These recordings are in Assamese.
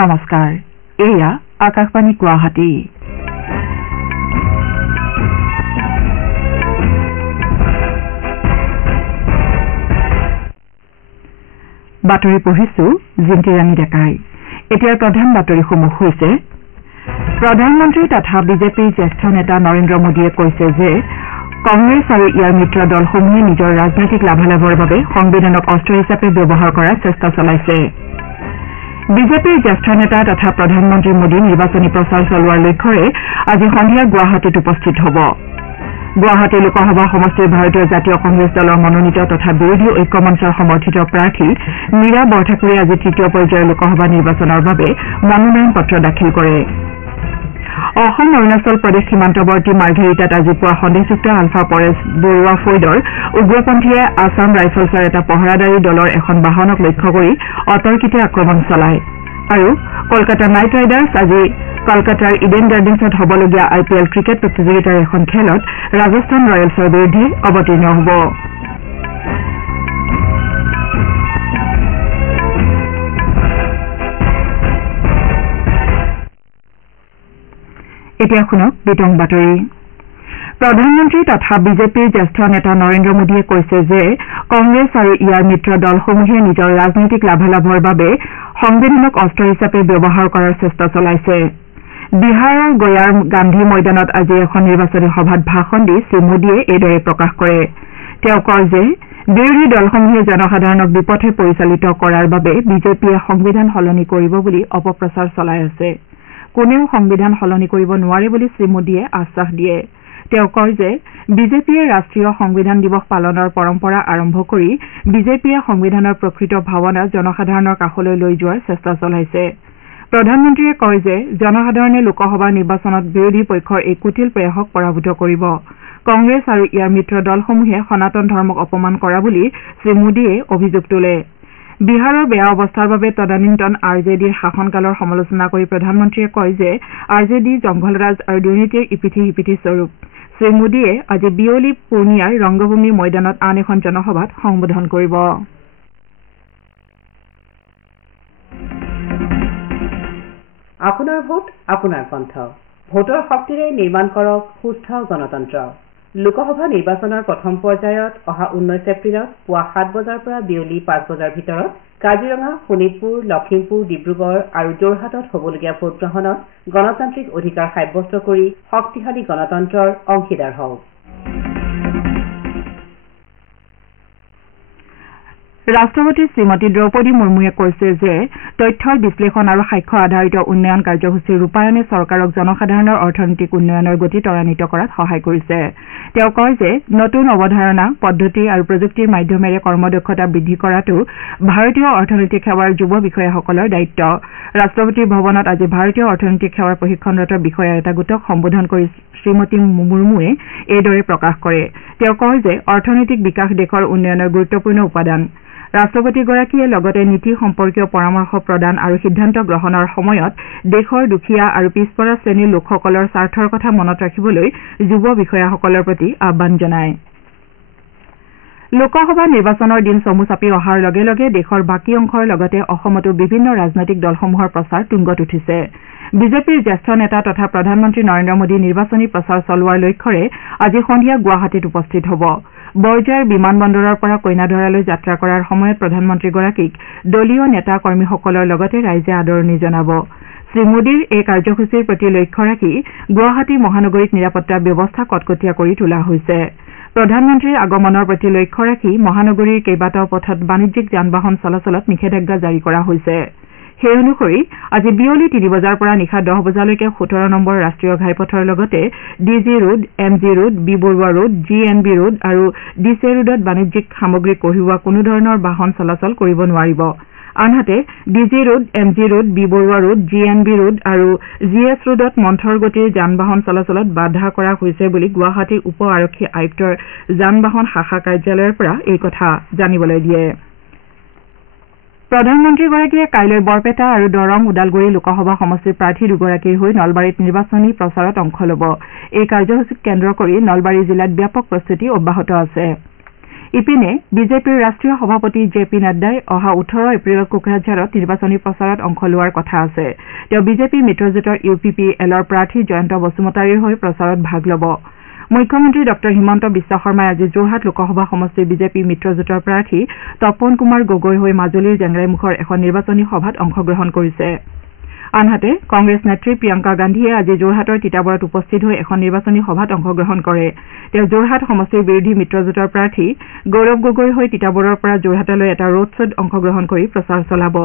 নমস্কাৰ এয়া আকাশবাণী গুৱাহাটী বাতৰি পঢ়িছো জিন্তিৰাণী ডেকাই এতিয়াৰ প্ৰধান বাতৰিসমূহ হৈছে প্ৰধানমন্ত্ৰী তথা বিজেপিৰ জ্যেষ্ঠ নেতা নৰেন্দ্ৰ মোদীয়ে কৈছে যে কংগ্ৰেছ আৰু ইয়াৰ মিত্ৰ দলসমূহে নিজৰ ৰাজনৈতিক লাভালাভৰ বাবে সংবিধানক অস্ত্ৰ হিচাপে ব্যৱহাৰ কৰাৰ চেষ্টা চলাইছে বিজেপিৰ জ্যেষ্ঠ নেতা তথা প্ৰধানমন্ত্ৰী মোদী নিৰ্বাচনী প্ৰচাৰ চলোৱাৰ লক্ষ্যৰে আজি সন্ধিয়া গুৱাহাটীত উপস্থিত হ'ব গুৱাহাটী লোকসভা সমষ্টিৰ ভাৰতীয় জাতীয় কংগ্ৰেছ দলৰ মনোনীত তথা বিৰোধী ঐক্যমঞ্চৰ সমৰ্থিত প্ৰাৰ্থী মীৰা বৰঠাকুৰে আজি তৃতীয় পৰ্যায়ৰ লোকসভা নিৰ্বাচনৰ বাবে মনোনয়ন পত্ৰ দাখিল কৰে অসম অৰুণাচল প্ৰদেশ সীমান্তৱৰ্তী মাৰ্ঘেৰিটাত আজি পুৱা সন্দেহযুক্ত আলফা পৰেশ বৰুৱা ফৈদৰ উগ্ৰপন্থীয়ে আছাম ৰাইফলছৰ এটা পহৰাদাৰী দলৰ এখন বাহনক লক্ষ্য কৰি অতৰ্কিতে আক্ৰমণ চলায় আৰু কলকাতা নাইট ৰাইডাৰ্ছ আজি কলকাতাৰ ইডেন গাৰ্ডেন্সত হ'বলগীয়া IPL ক্ৰিকেট প্ৰতিযোগিতাৰ এখন খেলত ৰাজস্থান ৰয়েলছৰ বিৰুদ্ধে অৱতীৰ্ণ হ'ব এতিয়া শুনক বিতং বাতৰি প্ৰধানমন্ত্ৰী তথা বিজেপিৰ জ্যেষ্ঠ নেতা নৰেন্দ্ৰ মোদীয়ে কৈছে যে কংগ্ৰেছ আৰু ইয়াৰ মিত্ৰ দলসমূহে নিজৰ ৰাজনৈতিক লাভালাভৰ বাবে সংবিধানক অস্ত্ৰ হিচাপে ব্যৱহাৰ কৰাৰ চেষ্টা চলাইছে বিহাৰৰ গয়াৰ গান্ধী ময়দানত আজি এখন নিৰ্বাচনী সভাত ভাষণ দি শ্ৰীমোদীয়ে এইদৰে প্ৰকাশ কৰে তেওঁ কয় যে বিৰোধী দলসমূহে জনসাধাৰণক বিপথে পৰিচালিত কৰাৰ বাবে বিজেপিয়ে সংবিধান সলনি কৰিব বুলি অপপ্ৰচাৰ চলাই আছে কোনেও সংবিধান সলনি কৰিব নোৱাৰে বুলি শ্ৰীমোদীয়ে আশ্বাস দিয়ে তেওঁ কয় যে বিজেপিয়ে ৰাষ্ট্ৰীয় সংবিধান দিৱস পালনৰ পৰম্পৰা আৰম্ভ কৰি বিজেপিয়ে সংবিধানৰ প্ৰকৃত ভাৱনা জনসাধাৰণৰ কাষলৈ লৈ যোৱাৰ চেষ্টা চলাইছে প্ৰধানমন্ত্ৰীয়ে কয় যে জনসাধাৰণে লোকসভা নিৰ্বাচনত বিৰোধী পক্ষৰ এই কুটিল প্ৰয়াসক পৰাভূত কৰিব কংগ্ৰেছ আৰু ইয়াৰ মিত্ৰ দলসমূহে সনাতন ধৰ্মক অপমান কৰা বুলি শ্ৰীমোদীয়ে অভিযোগ তোলে বিহাৰৰ বেয়া অৱস্থাৰ বাবে তদানীন্তন RJDৰ শাসনকালৰ সমালোচনা কৰি প্ৰধানমন্ত্ৰীয়ে কয় যে RJD জংঘলৰাজ আৰু দুৰ্নীতিৰ ইপিঠি সিপিঠি স্বৰূপ শ্ৰীমোদীয়ে আজি বিয়লি পূৰ্ণিয়াৰ ৰংগভূমি ময়দানত আন এখন জনসভাত সম্বোধন কৰিব আপোনাৰ ভোট আপোনাৰ কণ্ঠ ভোটৰ শক্তিৰে নিৰ্মাণ কৰক সুস্থ গণতন্ত্ৰ লোকসভা নিৰ্বাচনৰ প্ৰথম পৰ্যায়ত অহা 19 এপ্ৰিলত পুৱা 7 বজাৰ পৰা বিয়লি 5 বজাৰ ভিতৰত কাজিৰঙা শোণিতপুৰ লখিমপুৰ ডিব্ৰুগড় আৰু যোৰহাটত হ'বলগীয়া ভোটগ্ৰহণত গণতান্ত্ৰিক অধিকাৰ সাব্যস্ত কৰি শক্তিশালী গণতন্ত্ৰৰ অংশীদাৰ হওক ৰাষ্ট্ৰপতি শ্ৰীমতী দ্ৰৌপদী মুৰ্মুৱে কৈছে যে তথ্যৰ বিশ্লেষণ আৰু সাক্ষ্য আধাৰিত উন্নয়ন কাৰ্যসূচীৰ ৰূপায়ণে চৰকাৰক জনসাধাৰণৰ অৰ্থনৈতিক উন্নয়নৰ গতি ত্বৰান্বিত কৰাত সহায় কৰিছে তেওঁ কয় যে নতুন অৱধাৰণা পদ্ধতি আৰু প্ৰযুক্তিৰ মাধ্যমেৰে কৰ্মদক্ষতা বৃদ্ধি কৰাটো ভাৰতীয় অৰ্থনৈতিক সেৱাৰ যুৱ বিষয়াসকলৰ দায়িত্ব ৰাষ্ট্ৰপতি ভৱনত আজি ভাৰতীয় অৰ্থনৈতিক সেৱাৰ প্ৰশিক্ষণৰত বিষয়া এটা গোটক সম্বোধন কৰি শ্ৰীমতী মুৰ্মুৱে এইদৰে প্ৰকাশ কৰে তেওঁ কয় যে অৰ্থনৈতিক বিকাশ দেশৰ উন্নয়নৰ গুৰুত্বপূৰ্ণ উপাদান ৰাষ্ট্ৰপতিগৰাকীয়ে লগতে নীতি সম্পৰ্কীয় পৰামৰ্শ প্ৰদান আৰু সিদ্ধান্ত গ্ৰহণৰ সময়ত দেশৰ দুখীয়া আৰু পিছপৰা শ্ৰেণীৰ লোকসকলৰ স্বাৰ্থৰ কথা মনত ৰাখিবলৈ যুৱ বিষয়াসকলৰ প্ৰতি আহ্বান জনায় লোকসভা নিৰ্বাচনৰ দিন চমু চাপি অহাৰ লগে লগে দেশৰ বাকী অংশৰ লগতে অসমতো বিভিন্ন ৰাজনৈতিক দলসমূহৰ প্ৰচাৰ তুংগত উঠিছে বিজেপিৰ জ্যেষ্ঠ নেতা তথা প্ৰধানমন্ত্ৰী নৰেন্দ্ৰ মোদী নিৰ্বাচনী প্ৰচাৰ চলোৱাৰ লক্ষ্যৰে আজি সন্ধিয়া গুৱাহাটীত উপস্থিত হ'ব বৰঝাৰ বিমান বন্দৰৰ পৰা কইনাধৰালৈ যাত্ৰা কৰাৰ সময়ত প্ৰধানমন্ত্ৰীগৰাকীক দলীয় নেতা কৰ্মীসকলৰ লগতে ৰাইজে আদৰণি জনাব শ্ৰীমোদীৰ এই কাৰ্যসূচীৰ প্ৰতি লক্ষ্য ৰাখি গুৱাহাটী মহানগৰীত নিৰাপত্তা ব্যৱস্থা কটকটীয়া কৰি তোলা হৈছে প্ৰধানমন্ত্ৰীৰ আগমনৰ প্ৰতি লক্ষ্য ৰাখি মহানগৰীৰ কেইবাটাও পথত বাণিজ্যিক যান বাহন চলাচলত নিষেধাজ্ঞা জাৰি কৰা হৈছে সেই অনুসৰি আজি বিয়লি 3 বজাৰ পৰা নিশা 10 বজালৈকে 17 নম্বৰ ৰাষ্ট্ৰীয় ঘাইপথৰ লগতে DG road MG road B Barua road GNB road আৰু DC ৰোডত বাণিজ্যিক সামগ্ৰী কঢ়িওৱা কোনো ধৰণৰ বাহন চলাচল কৰিব নোৱাৰিব আনহাতে DG road MG road B Barua road GNB road আৰু GS ৰোডত মন্থৰ গতিৰ যান বাহন চলাচলত বাধা কৰা হৈছে বুলি গুৱাহাটী উপ আৰক্ষী আয়ুক্তৰ যান বাহন শাখা কাৰ্যালয়ৰ পৰা এই কথা জানিবলৈ দিয়ে প্ৰধানমন্ত্ৰীগৰাকীয়ে কাইলৈ বৰপেটা আৰু দৰং ওদালগুৰি লোকসভা সমষ্টিৰ প্ৰাৰ্থী দুগৰাকীৰ হৈ নলবাৰীত নিৰ্বাচনী প্ৰচাৰত অংশ ল'ব এই কাৰ্যসূচীক কেন্দ্ৰ কৰি নলবাৰী জিলাত ব্যাপক প্ৰস্তুতি অব্যাহত আছে ইপিনে বিজেপিৰ ৰাষ্ট্ৰীয় সভাপতি জে.পি. নাড্ডাই অহা 18 এপ্ৰিলত কোকৰাঝাৰত নিৰ্বাচনী প্ৰচাৰত অংশ লোৱাৰ কথা আছে। তেওঁ বিজেপি মিত্ৰজোঁটৰ UPPL-ৰ প্ৰাৰ্থী জয়ন্ত বসুমতাৰীৰ হৈ প্ৰচাৰত ভাগ ল'ব। মুখ্যমন্ত্ৰী ডঃ হিমন্ত বিশ্ব শৰ্মাই আজি যোৰহাট লোকসভা সমষ্টিৰ বিজেপি মিত্ৰজোঁটৰ প্ৰাৰ্থী তপন কুমাৰ গগৈৰ হৈ মাজুলীৰ জেংৰাইমুখৰ এখন নিৰ্বাচনী সভাত অংশগ্ৰহণ কৰিছে। আনহাতে কংগ্ৰেছ নেত্ৰী প্ৰিয়ংকা গান্ধীয়ে আজি যোৰহাটৰ তিতাবৰত উপস্থিত হৈ এখন নিৰ্বাচনী সভাত অংশগ্ৰহণ কৰে। তেওঁ যোৰহাট সমষ্টিৰ বিৰোধী মিত্ৰজোঁটৰ প্ৰাৰ্থী গৌৰৱ গগৈৰ হৈ তিতাবৰৰ পৰা যোৰহাটলৈ এটা ৰোড শ্বত অংশগ্ৰহণ কৰি প্ৰচাৰ চলাব।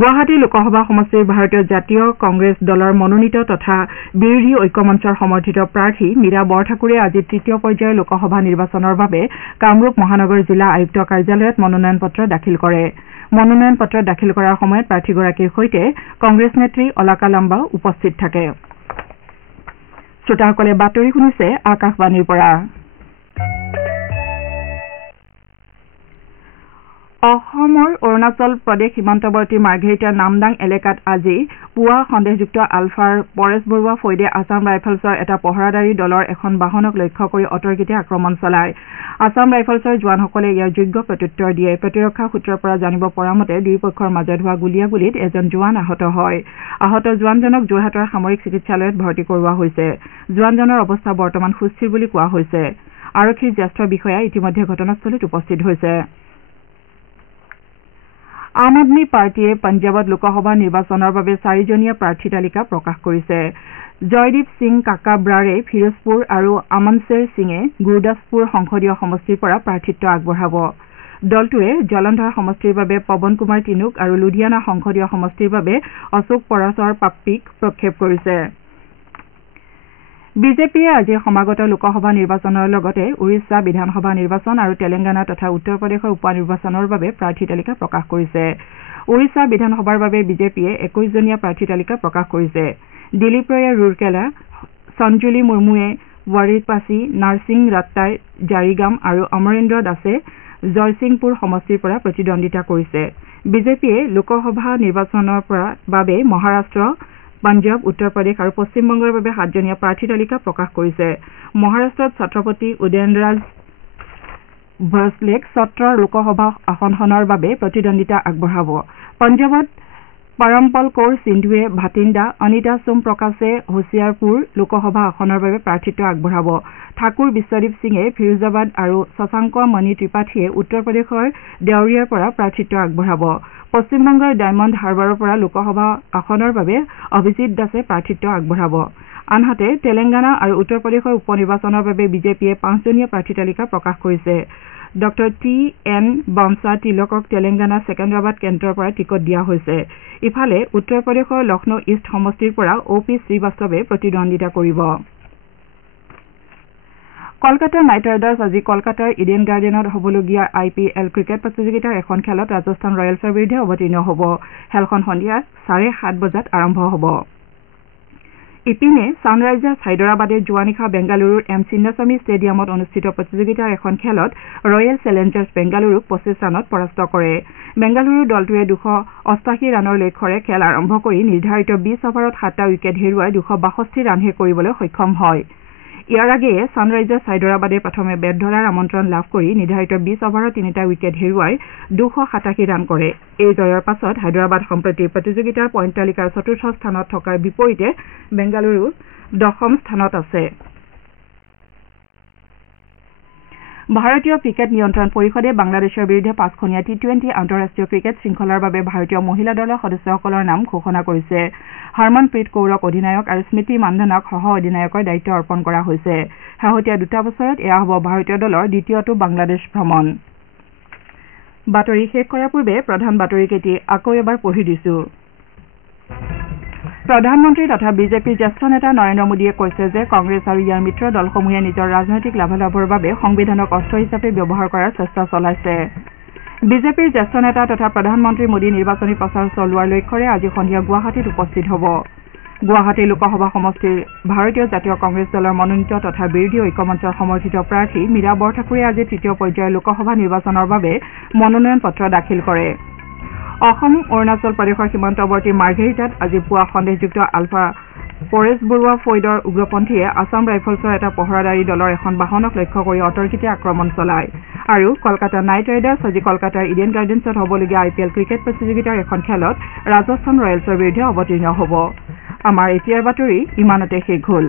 গুৱাহাটী লোকসভা সমষ্টিৰ ভাৰতীয় জাতীয় কংগ্ৰেছ দলৰ মনোনীত তথা বিৰোধী ঐক্যমঞ্চৰ সমৰ্থিত প্ৰাৰ্থী মীৰা বৰঠাকুৰে আজি তৃতীয় পৰ্যায়ৰ লোকসভা নিৰ্বাচনৰ বাবে কামৰূপ মহানগৰ জিলা আয়ুক্ত কাৰ্যালয়ত মনোনয়ন পত্ৰ দাখিল কৰে। মনোনয়ন পত্ৰ দাখিল কৰাৰ সময়ত প্ৰাৰ্থীগৰাকীৰ সৈতে কংগ্ৰেছ নেত্ৰী অলকা লাম্বাও উপস্থিত থাকে। শ্ৰোতাসকলে বাতৰি শুনিছে আকাশবাণীৰ পৰা। অসমৰ অৰুণাচল প্ৰদেশ সীমান্তৱৰ্তী মাৰ্ঘেৰিটাৰ নামদাং এলেকাত আজি পুৱা সন্দেহযুক্ত আলফাৰ পৰেশ বৰুৱা ফৈদে আছাম ৰাইফলছৰ এটা পহৰাদাৰী দলৰ এখন বাহনক লক্ষ্য কৰি অতৰ্কিতে আক্ৰমণ চলায়। আছাম ৰাইফলছৰ জোৱানসকলে ইয়াৰ যোগ্য প্ৰত্যুত্তৰ দিয়ে। প্ৰতিৰক্ষা সূত্ৰৰ পৰা জানিব পৰা মতে দুয়োপক্ষৰ মাজত হোৱা গুলীয়াগুলীত এজন জোৱান আহত হয়। আহত জোৱানজনক যোৰহাটৰ সামৰিক চিকিৎসালয়ত ভৰ্তি কৰোৱা হৈছে। জোৱানজনৰ অৱস্থা বৰ্তমান সুস্থিৰ বুলি কোৱা হৈছে। আৰক্ষীৰ জ্যেষ্ঠ বিষয়া ইতিমধ্যে ঘটনাস্থলীত উপস্থিত হৈছে। আম আদমী পাৰ্টীয়ে পঞ্জাৱত লোকসভা নিৰ্বাচনৰ বাবে 4জনীয়া প্ৰাৰ্থী তালিকা প্ৰকাশ কৰিছে। জয়দীপ সিং কাকাব্ৰাৰে ফিৰোজপুৰ আৰু আমনশ্বেৰ সিঙে গুৰদাসপুৰ সংসদীয় সমষ্টিৰ পৰা প্ৰাৰ্থিত্ব আগবঢ়াব। দলটোৱে জলন্ধৰ সমষ্টিৰ বাবে পৱন কুমাৰ তিনুক আৰু লুধিয়ানা সংসদীয় সমষ্টিৰ বাবে অশোক পৰাশৰ পাপ্পীক প্ৰক্ষেপ কৰিছে। বিজেপিয়ে আজি সমাগত লোকসভা নিৰ্বাচনৰ লগতে উৰিষ্যা বিধানসভা নিৰ্বাচন আৰু তেলেংগানা তথা উত্তৰ প্ৰদেশৰ উপ নিৰ্বাচনৰ বাবে প্ৰাৰ্থী তালিকা প্ৰকাশ কৰিছে। উৰিষ্যা বিধানসভাৰ বাবে বিজেপিয়ে 21জনীয়া প্ৰাৰ্থী তালিকা প্ৰকাশ কৰিছে। দিলীপ ৰয়ে ৰুৰকেলা, সঞ্জুলী মুৰ্মুৱে ৱাৰিপাছি, নাৰ্ছিং ৰাট্টাই জাৰিগাম আৰু অমৰেন্দ্ৰ দাসে জয়সিংপুৰ সমষ্টিৰ পৰা প্ৰতিদ্বন্দ্বিতা কৰিছে। বিজেপিয়ে লোকসভা নিৰ্বাচনৰ বাবে মহাৰাষ্ট্ৰ, পঞ্জাৱ, উত্তৰ প্ৰদেশ আৰু পশ্চিমবংগৰ বাবে 7জনীয়া প্ৰাৰ্থী তালিকা প্ৰকাশ কৰিছে। মহাৰাষ্ট্ৰত ছত্ৰপতি উদয়নৰাজ ভোছলেক ছত্ৰ লোকসভা আসনখনৰ বাবে প্ৰতিদ্বন্দ্বিতা আগবঢ়াব। পঞ্জাৱত পৰমপল কৌৰ সিন্ধুৱে ভাটিন্দা, অনিতা সোম প্ৰকাশে হোছিয়াৰপুৰ লোকসভা আসনৰ বাবে প্ৰাৰ্থিত্ব আগবঢ়াব। ঠাকুৰ বিশ্বদীপ সিঙে ফিৰোজাবাদ আৰু শশাংক মণি ত্ৰিপাঠীয়ে উত্তৰ প্ৰদেশৰ দেওৰিয়াৰ পৰা প্ৰাৰ্থিত্ব আগবঢ়াব। পশ্চিমবংগৰ ডায়মণ্ড হাৰ্বাৰৰ পৰা লোকসভা আসনৰ বাবে অভিজিৎ দাসে প্ৰাৰ্থিত্ব আগবঢ়াব। আনহাতে তেলেংগানা আৰু উত্তৰ প্ৰদেশৰ উপ নিৰ্বাচনৰ বাবে বিজেপিয়ে 5জনীয়া প্ৰাৰ্থী তালিকা প্ৰকাশ কৰিছে। ডঃ টি.এন. বংশা তিলকক তেলেংগানা ছেকেন্দ্ৰাবাদ কেন্দ্ৰৰ পৰা টিকট দিয়া হৈছে। ইফালে উত্তৰ প্ৰদেশৰ লক্ষ্ণৌ ইষ্ট সমষ্টিৰ পৰা অ' পি শ্ৰীবাস্তৱে প্ৰতিদ্বন্দ্বিতা কৰিব। কলকাতা নাইট ৰাইডাৰ্ছ আজি কলকাতাৰ ইডেন গাৰ্ডেনত হ'বলগীয়া IPL ক্ৰিকেট প্ৰতিযোগিতাৰ এখন খেলত ৰাজস্থান ৰয়েলছৰ বিৰুদ্ধে অৱতীৰ্ণ হ'ব। খেলখন সন্ধিয়া 7:30 বজাত আৰম্ভ হ'ব। ইপিনে ছানৰাইজাৰ্ছ হায়দৰাবাদে যোৱা নিশা বেংগালুৰুৰ এম চিন্নাস্বামী ষ্টেডিয়ামত অনুষ্ঠিত প্ৰতিযোগিতাৰ এখন খেলত ৰয়েল চেলেঞ্জাৰ্ছ বেংগালুৰুক 25 ৰানত পৰাস্ত কৰে। বেংগালুৰুৰ দলটোৱে 288 ৰানৰ লক্ষ্যৰে খেল আৰম্ভ কৰি নিৰ্ধাৰিত 20 অভাৰত 7টা উইকেট হেৰুৱাই 262 ৰানহে কৰিবলৈ সক্ষম হয়। ইয়াৰ আগেয়ে ছানৰাইজাৰ্ছ হায়দৰাবাদে প্ৰথমে বেট ধৰাৰ আমন্ত্ৰণ লাভ কৰি নিৰ্ধাৰিত 20 অভাৰত 3টা উইকেট হেৰুৱাই 287 ৰান কৰে। এই জয়ৰ পাছত হায়দৰাবাদ সম্প্ৰতি প্ৰতিযোগিতাৰ পইণ্ট তালিকাৰ 4ৰ্থ স্থানত থকাৰ বিপৰীতে বেংগালুৰু 10ম স্থানত আছে। ভাৰতীয় ক্ৰিকেট নিয়ন্ত্ৰণ পৰিষদে বাংলাদেশৰ বিৰুদ্ধে 5খনীয়া টি-20 আন্তঃৰাষ্ট্ৰীয় ক্ৰিকেট শৃংখলাৰ বাবে ভাৰতীয় মহিলা দলৰ সদস্যসকলৰ নাম ঘোষণা কৰিছে। হৰমনপ্ৰীত কৌৰক অধিনায়ক আৰু স্মৃতি মান্ধনাক সহ অধিনায়কৰ দায়িত্ব অৰ্পণ কৰা হৈছে। শেহতীয়া 2টা বছৰত এয়া হ'ব ভাৰতীয় দলৰ দ্বিতীয়টো বাংলাদেশ ভ্ৰমণ। বাতৰি শেষ কৰাৰ পূৰ্বে প্ৰধান বাতৰিকেইটি আকৌ এবাৰ পঢ়ি দিছো। প্ৰধানমন্ত্ৰী তথা বিজেপিৰ জ্যেষ্ঠ নেতা নৰেন্দ্ৰ মোদীয়ে কৈছে যে কংগ্ৰেছ আৰু ইয়াৰ মিত্ৰ দলসমূহে নিজৰ ৰাজনৈতিক লাভালাভৰ বাবে সংবিধানক অস্ত্ৰ হিচাপে ব্যৱহাৰ কৰাৰ চেষ্টা চলাইছে। বিজেপিৰ জ্যেষ্ঠ নেতা তথা প্ৰধানমন্ত্ৰী মোদী নিৰ্বাচনী প্ৰচাৰ চলোৱাৰ লক্ষ্যৰে আজি সন্ধিয়া গুৱাহাটীত উপস্থিত হ'ব। গুৱাহাটী লোকসভা সমষ্টিৰ ভাৰতীয় জাতীয় কংগ্ৰেছ দলৰ মনোনীত তথা বিৰোধী ঐক্যমঞ্চৰ সমৰ্থিত প্ৰাৰ্থী মীৰা বৰঠাকুৰে আজি তৃতীয় পৰ্যায়ৰ লোকসভা নিৰ্বাচনৰ বাবে মনোনয়ন পত্ৰ দাখিল কৰে। অসম অৰুণাচল প্ৰদেশৰ সীমান্তৱৰ্তী মাৰ্ঘেৰিটাত আজি পুৱা সন্দেহযুক্ত আলফা পৰেশ বৰুৱা ফৈদৰ উগ্ৰপন্থীয়ে আছাম ৰাইফলছৰ এটা পহৰাদাৰী দলৰ এখন বাহনক লক্ষ্য কৰি অতৰ্কিতে আক্ৰমণ চলায়। আৰু কলকাতা নাইট ৰাইডাৰ্ছ আজি কলকাতাৰ ইডেন গাৰ্ডেন্ছত হ'বলগীয়া IPL ক্ৰিকেট প্ৰতিযোগিতাৰ এখন খেলত ৰাজস্থান ৰয়েলছৰ বিৰুদ্ধে অৱতীৰ্ণ হ'ব। আমাৰ এতিয়াৰ বাতৰি ইমানতে শেষ হ'ল।